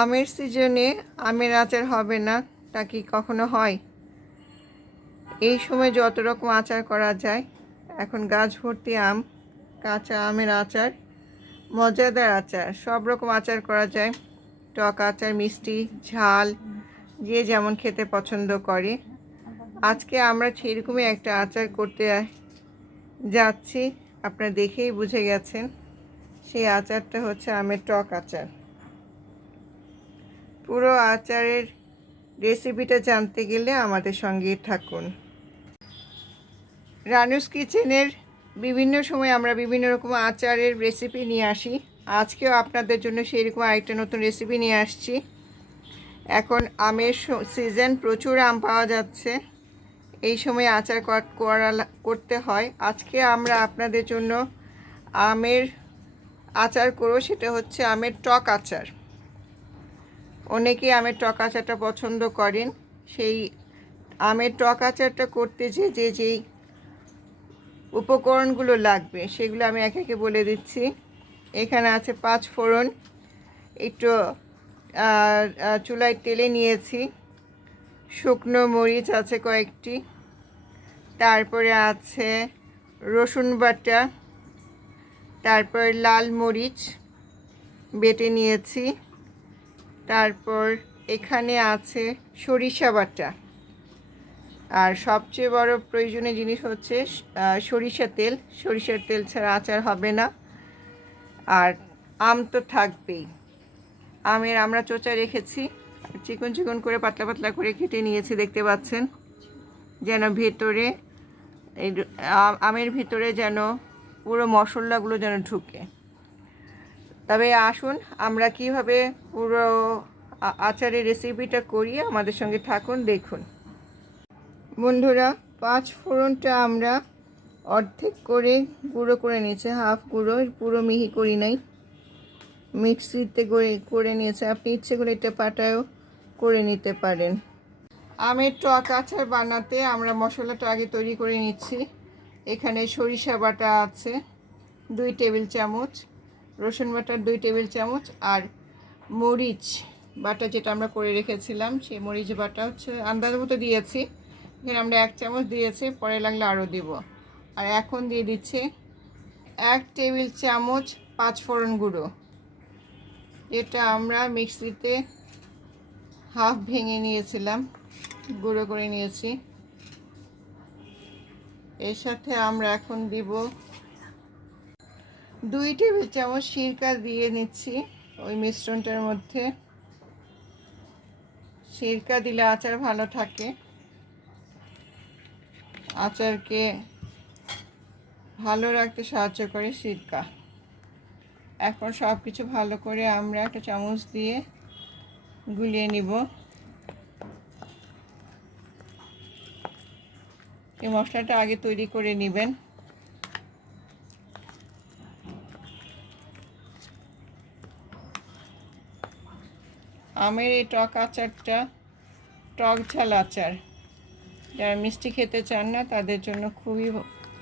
আমের সিজনে আমের আচার হবে না, তা কি কখনো হয়? এই সময় যত রকম আচার করা যায়। এখন গাছ ভর্তি আম, কাঁচা আমের আচার, মজাদার আচার, সব রকম আচার করা যায়। টক আচার, মিষ্টি, ঝাল, যে যেমন খেতে পছন্দ করে। আজকে আমরা সেরকমই একটা আচার করতে যাচ্ছি, আপনারা দেখেই বুঝে গেছেন। সেই আচারটা হচ্ছে আমের টক আচার। পুরো আচারের রেসিপিটা জানতে গেলে আমাদের সঙ্গেই থাকুন। রানুস কিচেনের বিভিন্ন সময় আমরা বিভিন্ন রকম আচারের রেসিপি নিয়ে আসি। আজকেও আপনাদের জন্য সেই রকম আরেকটা নতুন রেসিপি নিয়ে আসছি। এখন আমের সিজন, প্রচুর আম পাওয়া যাচ্ছে। এই সময় আচার করতে হয়। আজকে আমরা আপনাদের জন্য আমের আচার করব, সেটা হচ্ছে আমের টক আচার। অনেকেই আমের টক আচারটা পছন্দ করেন। সেই আমের টক আচারটা করতে যেই উপকরণগুলো লাগবে সেগুলো আমি একে একে বলে দিচ্ছি। এখানে আছে 5 ফোড়ন, একটু চুলায় তেলে নিয়েছি। শুকনো মরিচ আছে কয়েকটি, তারপরে আছে রসুন বাটা, তারপর লাল মরিচ বেটে নিয়েছি, তারপর এখানে আছে সরিষা বাটা, আর সবচেয়ে বড় প্রয়োজনীয় জিনিস হচ্ছে সরিষার তেল। সরিষার তেল ছাড়া আচার হবে না। আর আম তো থাকবেই। আমের আমরা চোচা রেখেছি, চিকন চিকন করে পাতলা পাতলা করে কেটে নিয়েছি, দেখতে পাচ্ছেন, যেন ভেতরে এই আমের ভিতরে যেন পুরো মশলাগুলো যেন ঢুকে। তবে আসুন আমরা কিভাবে পুরো আচারের রেসিপিটা করি, আমাদের সঙ্গে থাকুন, দেখুন। বন্ধুরা, 5 ফোড়নটা আমরা অর্ধেক করে গুঁড়ো করে নিয়েছি, হাফ গুঁড়ো, পুরো মিহি করি নাই, মিক্সিতে করে নিয়েছে। আপনি ইচ্ছে করে এটা পাটায়ও করে নিতে পারেন। আমের টক আচার বানাতে আমরা মশলাটা আগে তৈরি করে নিচ্ছি। এখানে সরিষা বাটা আছে 2 টেবিল চামচ, রসুন বাটা 2 টেবিল চামচ, আর মরিচ বাটা যেটা আমরা করে রেখেছিলাম সেই মরিচ বাটা হচ্ছে আন্দাজ মতো দিয়েছি। এখানে আমরা 1 চামচ দিয়েছি, পরে লাগলে আরও দেব। আর এখন দিয়ে দিচ্ছি 1 টেবিল চামচ 5 ফোড়ন গুঁড়ো, এটা আমরা মিক্সিতে হাফ ভেঙে নিয়েছিলাম, গুঁড়ো করে নিয়েছি। এর সাথে আমরা এখন দিব 2 টেবিল চামচ সিরকা দিয়ে নিচ্ছি ওই মিশ্রণটার মধ্যে। সিরকা দিলে আচার ভালো থাকে, আচারকে ভালো রাখতে সাহায্য করে সিরকা। এখন সব কিছু ভালো করে আমরা একটা চামচ দিয়ে গুলিয়ে নিব। এই মশলাটা আগে তৈরি করে নেবেন। আমের এই টক আচারটা টক ঝাল আচার, যারা মিষ্টি খেতে চান না তাদের জন্য খুবই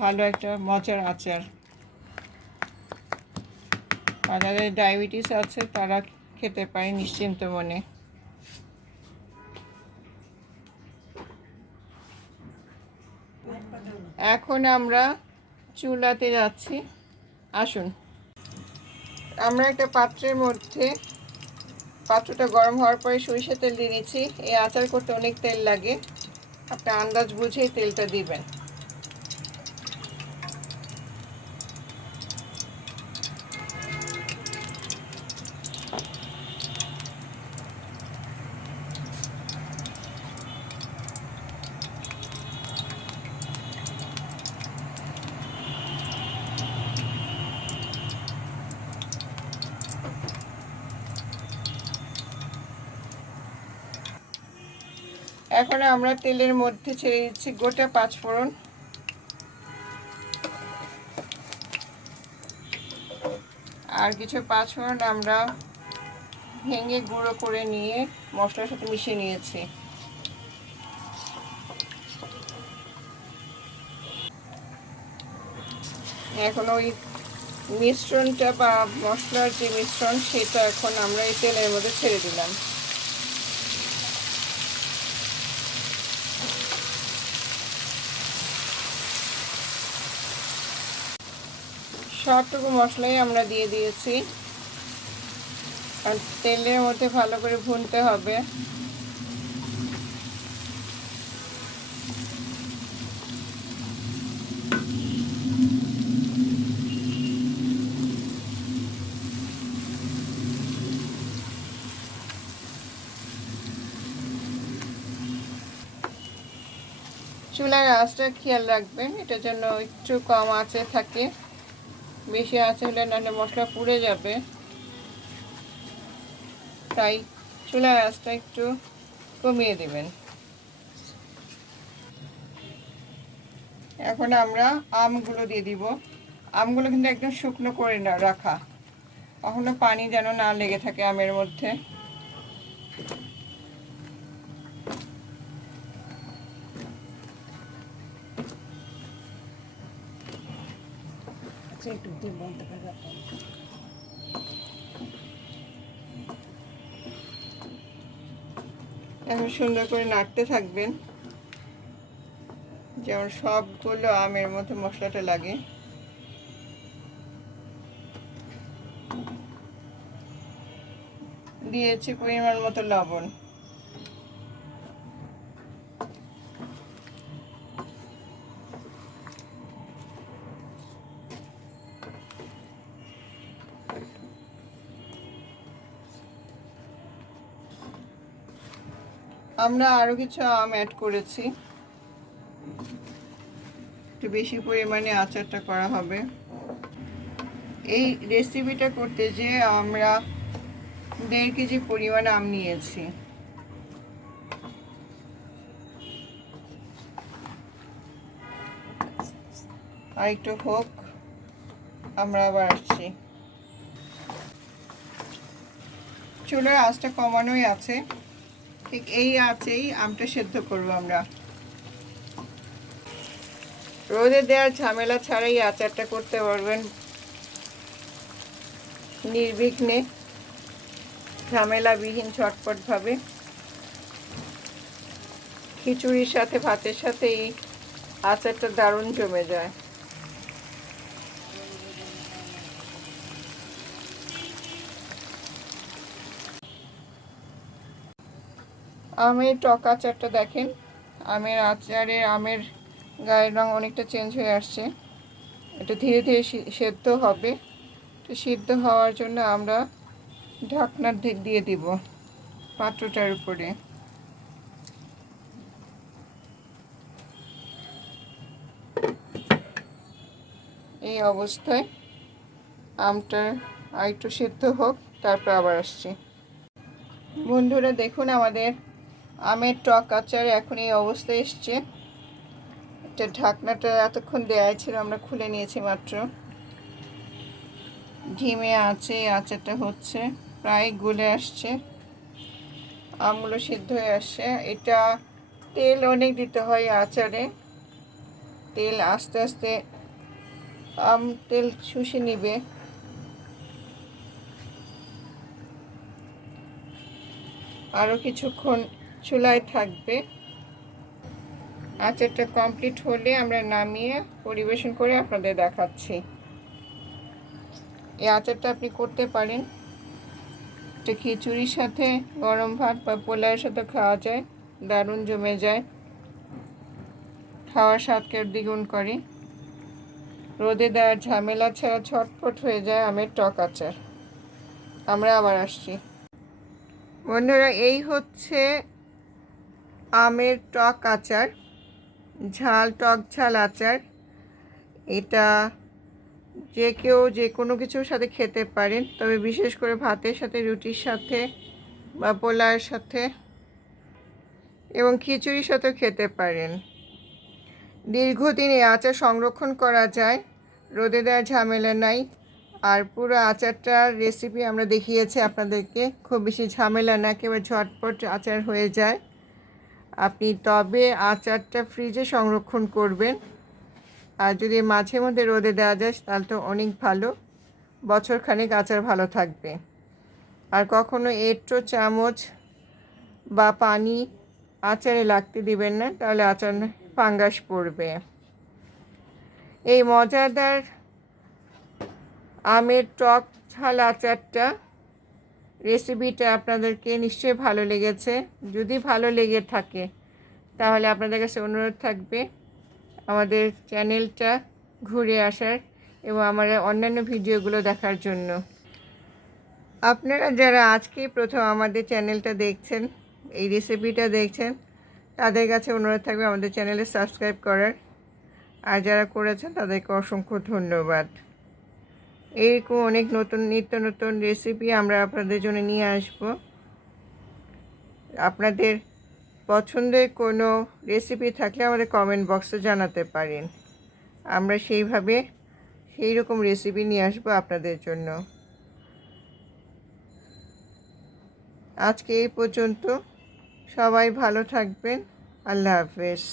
ভালো একটা মজার আচার। আর যাদের ডায়াবেটিস আছে তারা খেতে পারে নিশ্চিন্ত মনে। এখন আমরা চুলাতে যাচ্ছি, আসুন। আমরা একটা পাত্রের মধ্যে, পাত্রটা গরম হওয়ার পরে সরিষা তেল দিয়ে নিচ্ছি। এই আচার করতে অনেক তেল লাগে, আপনার আন্দাজ বুঝেই তেলটা দিবেন। এখন আমরা তেলের মধ্যে ছেড়ে দিচ্ছি গোটা 5 ফোড়ন, আর কিছু 5 ফোড়ন আমরা ভেঙে গুঁড়ো করে নিয়ে মশলার সাথে মিশিয়ে নিয়েছি। এখন ওই মিশ্রণটা বা মশলার যে মিশ্রণ সেটা এখন আমরা এই তেলের মধ্যে ছেড়ে দিলাম। সবটুকু মশলাই আমরা দিয়ে দিয়েছি, আর তেলের মধ্যে ভালো করে ভুনতে হবে। চুলার আঁচটা খেয়াল রাখবেন, এটার জন্য একটু কম আঁচে থাকে, বেশি আঁচে হলে নাহলে মশলা পুড়ে যাবে, তাই চুলার আঁচটা একটু কমিয়ে দেবেন। এখন আমরা আমগুলো দিয়ে দিব। আমগুলো কিন্তু একদম শুকনো করে না রাখা, কখনো পানি যেন না লেগে থাকে আমের মধ্যে। এখন সুন্দর করে নাড়তে থাকবেন যেমন সবগুলো আমের মধ্যে মশলাটা লাগে। দিয়েছি পরিমাণ মতো লবণ। আমরা আরও কিছু আম অ্যাড করেছি, একটু বেশি পরিমাণে আচারটা করা হবে। এই রেসিপিটা করতে যে আমরা 1.5 কেজি পরিমাণ আম নিয়েছি। আর একটু হোক, আমরা আবার আসছি। চুলার আঁচটা কমানোই আছে, ঠিক এই আঁচেই আমটা সেদ্ধ করবো আমরা। রোদে দেওয়ার ঝামেলা ছাড়াই আচারটা করতে পারবেন নির্বিঘ্নে, ঝামেলাবিহীন, ঝটপটভাবে। খিচুড়ির সাথে, ভাতের সাথে এই আচারটা দারুণ জমে যায়। আমের টক আচারটা দেখেন, আমের গায়ের রং অনেকটা চেঞ্জ হয়ে আসছে। এটা ধীরে ধীরে সেদ্ধ হবে। তো সিদ্ধ হওয়ার জন্য আমরা ঢাকনা দিয়ে দিব পাত্রটার উপরে। এই অবস্থায় আমটা আর একটু সিদ্ধ হোক, তারপর আবার আসছি। বন্ধুরা দেখুন, আমাদের আমের টক আচার এখন এই অবস্থায় এসছে। এটা ঢাকনাটা এতক্ষণ দেওয়া ছিল, আমরা খুলে নিয়েছি মাত্র। ধিমে আছে আচারটা হচ্ছে, প্রায় গলে আসছে, আমগুলো সিদ্ধ হয়ে আসছে। এটা তেল অনেক দিতে হয় আচারে, তেল আস্তে আস্তে আম তেল শুষে নিবে। আরও কিছুক্ষণ চুলায় থাকবে। আচারটা কমপ্লিট হলে আমরা নামিয়ে পরিবেশন করে আপনাদের দেখাচ্ছি। এই আচারটা আপনি করতে পারেন, এটা খিচুড়ির সাথে, গরম ভাত বা পোলাওয়ের সাথে খাওয়া যায়, দারুণ জমে যায়, খাওয়ার স্বাদকে দ্বিগুণ করে। রোদে দেওয়ার ঝামেলা ছাড়া ছটফট হয়ে যায় আমের টক আচার। আমরা আবার আসছি। বন্ধুরা, এই হচ্ছে আমের টক আচার, টক ঝাল আচার। এটা যে কেউ যে কোনো কিছুর সাথে খেতে পারেন, তবে বিশেষ করে ভাতের সাথে, রুটির সাথে বা পোলাওয়ের সাথে এবং খিচুড়ির সাথেও খেতে পারেন। দীর্ঘদিন এই আচার সংরক্ষণ করা যায়, রোদে দেওয়ার ঝামেলা নাই। আর পুরো আচারটার রেসিপি আমরা দেখিয়েছি আপনাদেরকে, খুব বেশি ঝামেলা না, একেবারে ঝটপট আচার হয়ে যায়। আপনি তবে আচারটা ফ্রিজে সংরক্ষণ করবেন, আর যদি মাঝে মধ্যে রোদে দেওয়া যায় তাহলে তো অনেক ভালো। বছরখানেক আচার ভালো থাকবে। আর কখনো এঁটো চামচ বা পানি আচারে লাগতে দিবেন না, তাহলে আচার ফাঙ্গাস পড়বে। এই মজাদার আমের টক ঝাল আচারটা রেসিপিটা আপনাদেরকে নিশ্চয়ই ভালো লেগেছে। যদি ভালো লেগে থাকে তাহলে আপনাদের কাছে অনুরোধ থাকবে আমাদের চ্যানেলটা ঘুরে আসার এবং আমার অন্যান্য ভিডিওগুলো দেখার জন্য। আপনারা যারা আজকেই প্রথম আমাদের চ্যানেলটা দেখছেন, এই রেসিপিটা দেখছেন, তাদের কাছে অনুরোধ থাকবে আমাদের চ্যানেলে সাবস্ক্রাইব করার। আর যারা করেছেন তাদেরকে অসংখ্য ধন্যবাদ। এইরকম অনেক নিত্য নতুন রেসিপি আমরা আপনাদের জন্য নিয়ে আসব। আপনাদের পছন্দের কোনো রেসিপি থাকলে আমাদের কমেন্ট বক্সে জানাতে পারেন। আমরা সেই রকম রেসিপি নিয়ে আসবো আপনাদের জন্য। আজকে এই পর্যন্ত। সবাই ভালো থাকবেন। আল্লাহ হাফেজ।